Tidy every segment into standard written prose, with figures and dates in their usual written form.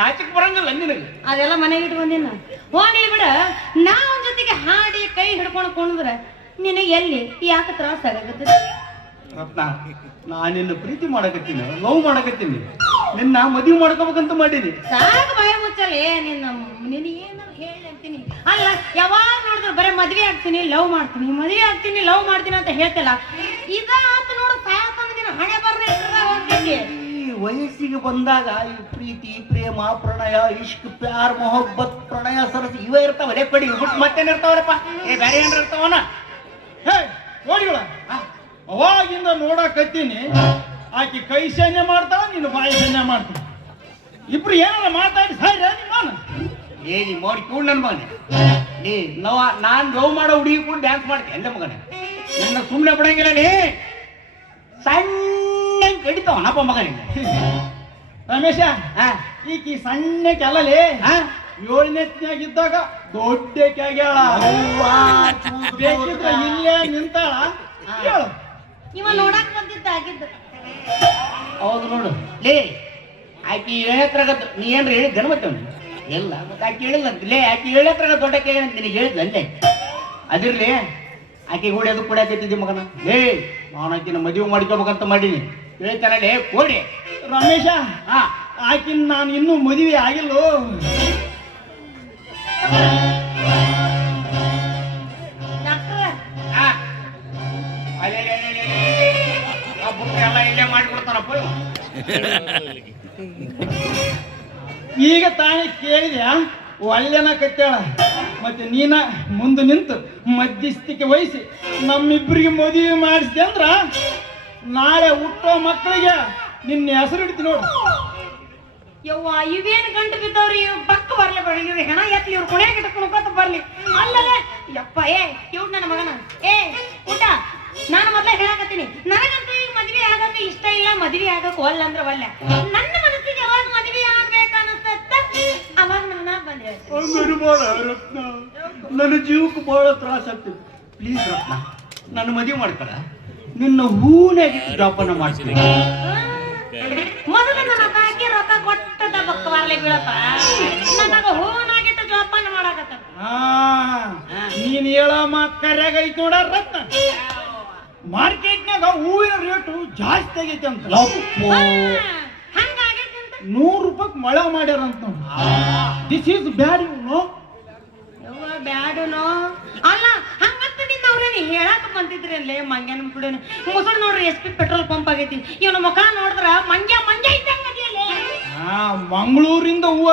ನಾಚಿಕ್ ಬರಂಗಿಲ್ಲ ನಿನಗೆ. ಅದೆಲ್ಲ ಮನೆಗೆ ಇಟ್ಕೊಂಡಿನ ಹೋಗ್ಲಿ ಬಿಡ. ನಾವ್ ಜೊತೆಗೆ ಹಾಡಿ ಕೈ ಹಿಡ್ಕೊಂಡು ಕುಣಿದ್ರ ನಿನಗೆ ಎಲ್ಲಿ ಯಾಕೆ ತ್ರಾಸ ಆಗತ್ತೆ? ರತ್ನ, ನಾನಿನ್ನು ಪ್ರೀತಿ ಮಾಡಕತ್ತೀನಿ, ಲವ್ ಮಾಡಕತ್ತೀನಿ, ನಿನ್ನ ಮದುವೆ ಮಾಡ್ಕೋಬೇಕಂತ ಮಾಡೀನಿ. ಸಾಕು ಬಾಯ ಮುಚ್ಚಲೆ ನಿನ್ನ ಏನಾರು ಹೇಳಿ ಅಂತೀನಿ. ಅಲ್ಲ ಯಾವಾಗ ನೋಡಿದ್ರು ಬರೀ ಮದ್ವೆ ಆಗ್ತೀನಿ ಲವ್ ಮಾಡ್ತೀನಿ, ಮದ್ವೆ ಆಗ್ತೀನಿ ಲವ್ ಮಾಡ್ತೀನಿ ಅಂತ ಹೇಳ್ತಿಲ್ಲ. ಇದಾತ ನೋಡು ಸಾಕಂದಿನ ಹಣೆ ಬರ್ರಿ ಹೋಗ್ತೀನಿ. ಈ ವಯಸ್ಸಿಗೆ ಬಂದಾಗ ಈ ಪ್ರೀತಿ ಪ್ರೇಮ ಪ್ರಣಯ ಇಷ್ಕ್ ಪ್ಯಾರ್ ಮೊಹಬ್ಬತ್ ಪ್ರಣಯ ಸರಸ್ ಇವೇ ಇರ್ತಾವಲ್ಲೇ ಪಡಿ ಬಿಟ್ಟು ಮತ್ತೇನ್ ಇರ್ತಾವ್ರಪ್ಪ? ಬೇರೆ ಏನ್ರ ಇರ್ತಾವನ? ಹೇ ನೋಡಿಗಳ ಅವಾಗಿಂದ ನೋಡಕತ್ತೀನಿ, ಆಕಿ ಕೈ ಸೈನ್ಯ ಮಾಡ್ತಾಳ, ನೀನು ಬಾಯಿ ಸೈನ್ಯ ಮಾಡ್ತಾಳ. ಇಬ್ರು ಏನಾರ ಮಾತಾಡಿ ಸಾಯ್ರ ನಿಮ್ಮನ ಏನಿ ಮಾಡಿ ಕೂಡ ನನ್ನ ಮಗನೆ. ನೀ ನಾನ್ ಲವ್ ಮಾಡೋ ಹುಡುಗಿ ಕೂಡ ಡ್ಯಾನ್ಸ್ ಮಾಡ್ತೀನಿ ಎಲ್ಲ ಮಗನೆ. ನಿನ್ನ ಸುಮ್ಮನೆ ಬಿಡಂಗಿಲ್ಲ. ನೀ ಸಣ್ಣ ಕಡಿತಾವನಪ್ಪ ಮಗನಿಗೆ. ರಮೇಶ, ಈಕಿ ಸಣ್ಣಕ್ಕೆ ಅಲ್ಲಲೇ 7ನೇತ್ನಾಗಿದ್ದಾಗ ದೊಡ್ಡಕ್ಕೆ ಆಗ್ಯಾಳ. ಬೇಕಿದ್ರೆ ಇಲ್ಲೇ ನಿಂತಾಳ. ಹೇಳು, ಇವ ನೋಡಕ್ ಬಂದಿದ್ದ ಆಗಿದ್ದ. ಹೌದು ನೋಡು ಲೇ, ಆಕಿ 7ನೇ ತರಗತಿ ನೀ ಏನ್ರಿ ಹೇಳಿ ಗಣಮತ್ತವನು ಎಲ್ಲ ಮತ್ತೆ ಆಕೆ ಹೇಳಿಲ್ಲ ಲೇ. ಆಕಿ 7ನೇ ತರಗತಿ ದೊಡ್ಡಕ್ಕೆ ನಿನಗೆ ಹೇಳಿದ್ಲ ಅಲ್ಲೇ. ಅದಿರ್ಲಿ, ಆಕೆ ಕೂಡ ಅದು ಕುಡಿಯಾಕತ್ತಿದ್ದಿ ಮಗನ. ಲೇ, ನಾನು ಆಕಿನ ಮದುವೆ ಮಾಡ್ಕೋಬೇಕಂತ ಮಾಡೀನಿ ಹೇಳ್ತಾನೆ ಲೇ ಕೋಡಿ. ರಮೇಶ, ಆಕಿನ ನಾನು ಇನ್ನೂ ಮದುವೆ ಆಗಿಲ್ಲೋ. ಎಲ್ಲ ಇಲ್ಲೇ ಮಾಡಿಕೊಡ್ತಾನಪ್ಪ. ಈಗ ತಾನೇ ಕೇಳಿದ್ಯಾ ಒಳ್ಳೆನ ಕತ್ತಾಳ. ಮತ್ತೆ ನೀನ ಮುಂದೆ ನಿಂತು ಮಧ್ಯಸ್ಥಿಕೆ ವಹಿಸಿ ನಮ್ಮಿಬ್ಬರಿಗೆ ಮದುವೆ ಮಾಡಿಸಿದೆ ಅಂದ್ರ ನಾಳೆ ಹುಟ್ಟೋ ಮಕ್ಕಳಿಗೆ ನಿನ್ನ ಹೆಸರು ಇಡ್ತೀನಿ ನೋಡು. ಯವ್ವ ಇವೇನು ಗಂಟು ಬಿದ್ದವ್ರಿ, ಬಕ್ಕ ಬರ್ಲಿ ಬರೀ ಇವ್ರು ಹೆಣ ಎತ್ಲಿ, ಇವ್ರು ಕುಣಿಯಾಗ ಇಟ್ಕೊಂಡು ಬರ್ಲಿ. ಅಲ್ಲದೆ ಯಪ್ಪ ಇವ್ರು ನನ್ನ ಮಗನ ಊಟ. ನಾನು ಮೊದ್ಲೇ ಹೇಳಕತ್ತೀನಿ, ನನಗಂತೂ ಈಗ ಮದ್ವೆ ಆಗಕ್ಕೆ ಇಷ್ಟ ಇಲ್ಲ, ಮದ್ವೆ ಆಗಕ್ಕೆ ಒಲ್ಲ ಅಂದ್ರೆ ಒಲ್ಲ. ನನ್ನ ಮನಸ್ಸಿಗೆ ಯಾವಾಗ ಮದ್ವೆ ಆಗ್ಬೇಕು ಅನಿಸ್ತತ್ತ ಅವಾಗ ನನ್ನ ಬಂದ್ರೆ ರತ್ನ, ನನ್ನ ಜೀವಕ್ಕೆ ಬಹಳ ತ್ರಾಸ ಆಗ್ತದೆ. ಪ್ಲೀಸ್ ರತ್ನ, ನನ್ನ ಮದುವೆ ಮಾಡ್ಕೊಳ. ನಿನ್ನ ಹೂನಾಗಿ ಜೋಪಾನ ಮಾಡ್ತೀನಿ. ಮೊದಲು ನನ್ನ ಕಾಕಿ ರೊಕ್ಕ ಕೊಟ್ಟದ ಬಕ್ಕ ಬರ್ಲಿ ಬೀಳಪ್ಪ, ನನಗ ಹೂನಾಗಿಟ್ಟು ಜೋಪಾನ ಮಾಡಕತ್ತ. ನೀನ್ ಹೇಳೋ ಮಾತು ಕರ್ಯಾಗ ಐತಿ ನೋಡ ರತ್ನ. ಮಾರ್ಕೆಟ್ನಾಗ ಹೂವಿನ ರೇಟು ಜಾಸ್ತಿ ಆಗೈತಿ ಅಂತ. ಹಂಗಾಗೈತಿ ಅಂತ 100 ರೂಪಾಯಿ ಮಳೆ ಮಾಡ್ಯಾರಂತ. This is bad. ಯವ್ವ ಬ್ಯಾಡುನೋ ಅಲ್ಲ ಹಂಗಂತ ನಿನ್ನ ಅವ್ರೇನು ಹೇಳಾಕ ಬಂದಿದ್ರಿ ಅಲ್ಲೇ ಮಂಗ್ಯಾನ ಕೂಡ ಮುಸುಡ್ ನೋಡ್ರಿ SP ಪೆಟ್ರೋಲ್ ಪಂಪ್ ಆಗೈತಿ. ಇವನ ಮುಖ ನೋಡಿದ್ರ ಮಂಗ್ಯ ಇದ್ದಂಗ ಅದಿಯಲ್ಲೇ. ಮಂಗಳೂರಿಂದ ಹೂವ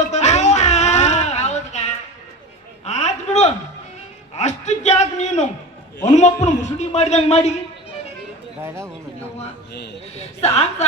ಆತ್ ಬಿಡು. ಅಷ್ಟಕ್ಕೆ ಯಾಕೆ ನೀನು ಹನುಮಪ್ಪನ ಮುಸುಡಿ ಮಾಡಿದಂಗ ಮಾಡಿ ಸಾಕ್